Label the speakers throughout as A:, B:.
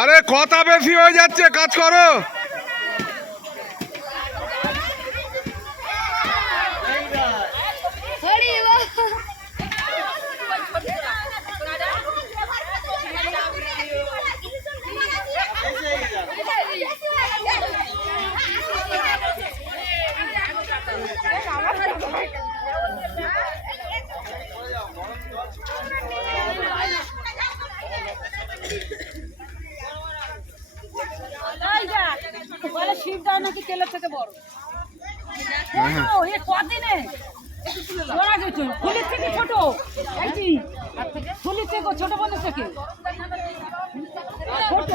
A: আরে কথা বেশি হয়ে যাচ্ছে কাজ করো
B: এই দেখ, বলে শিবদা নাকি তেলের থেকে বড় এ কদিনে ফুলির থেকে ছোট ফুলির থেকে ছোট বন্ধু থেকে ছোট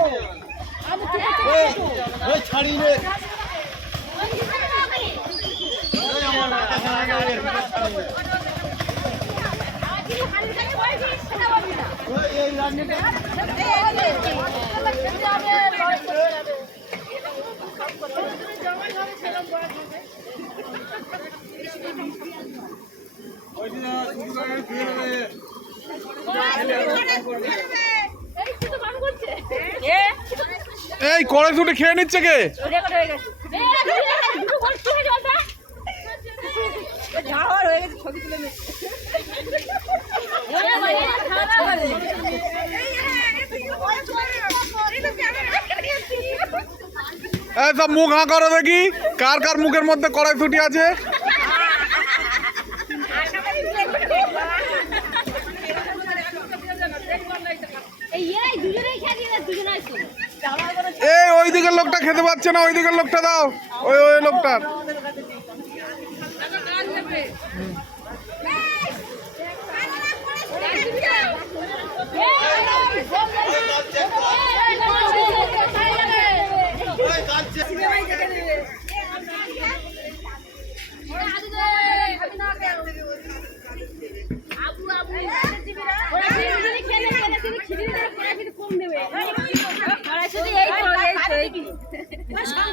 A: এই কড়াই দুটো খেয়ে নিচ্ছে কে
B: রেকর্ড হয়ে গেছে ঝাড় হয়ে গেছে ছবি তুলে নিচ্ছে
A: এই সব মুখ হাঁ করো দেখি। কার কার মুখের মধ্যে কড়াই ছুটি আছে? এই ওই দিকের লোকটা খেতে পাচ্ছে না ওই দিকের লোকটা দাও। ওই ওই লোকটার। Mas, Mas